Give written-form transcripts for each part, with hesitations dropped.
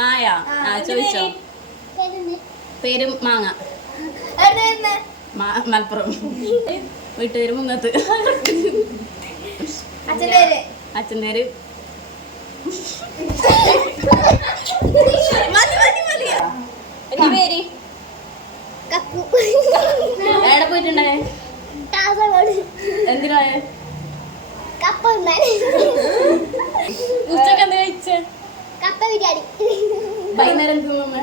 മായ. ചോദിച്ചോ. പേര് മാങ്ങ. മലപ്പുറം. വീട്ടുപേര് മുങ്ങത്ത്. അച്ഛൻ പേര് പേര് എവിടെ പോയിട്ടുണ്ടേ? എന്തിനാ ഉച്ചക്ക് എന്താ കഴിച്ചേ? കപ്പ ബിരിയാണി. വൈകുന്നേരം തിന്നുമ്മ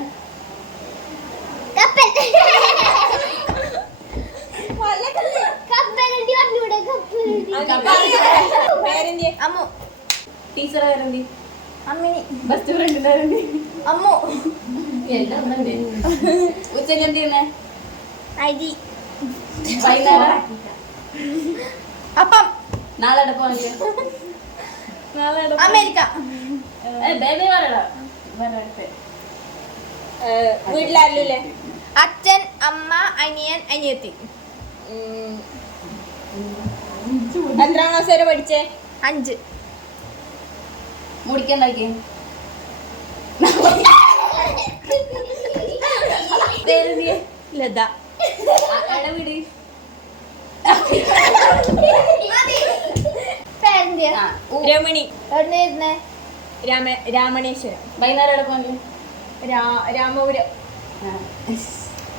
ടീച്ചർ ആരെന്തി? അമ്മിനി. ബെസ്റ്റ് ഫ്രണ്ടിന്റെ ആരെന്തി? അമ്മു. എല്ലാം ഉണ്ടെന്തേ. ഉച്ചക്ക് എന്ത് ചെയ്യുന്നേ? അരി. വൈകുന്നേരം അപ്പം. നാളെ എവിടെ പോകണേ? അമേരിക്ക. ബേബി പറയടാ. വീട്ടിലാരില്ലേ? അച്ഛൻ, അമ്മ, അനിയൻ, അനിയത്തി. എത്രാം ക്ലാസ് വരെ പഠിച്ചേ? 5. മുടിക്കണ്ടാക്കി ലത. എവിടെ വീട്? രമണി. എവിടെ ഇരുന്നേ? രാമണേശ്വരം. വൈകുന്നേരം എവിടെ പോകണ്ടേ? രാമപുരം.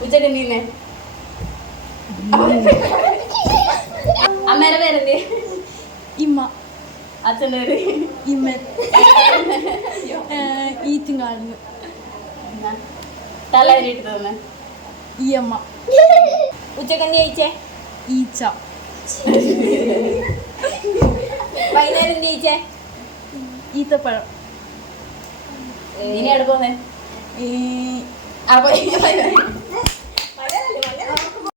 ഉച്ചക്ക് എന്ത് ചെയ്യുന്നേ? അമ്മേടെ പേരെന്ത്? ഇമ്മ. അച്ഛൻ്റെ പേര്? ഇമ്മൻ. ഈറ്റുകാളുന്നു. തലവരിട്ട് തന്നെ ഈ അമ്മ. ഉച്ചക്ക് എന്ത് കഴിച്ചേ? ഈച്ച. വൈകുന്നേരം എന്ത് കഴിച്ചേ? ഈത്തപ്പഴം. ഇനി എവിടെ പോന്നേ? ഈ അപ്പൊ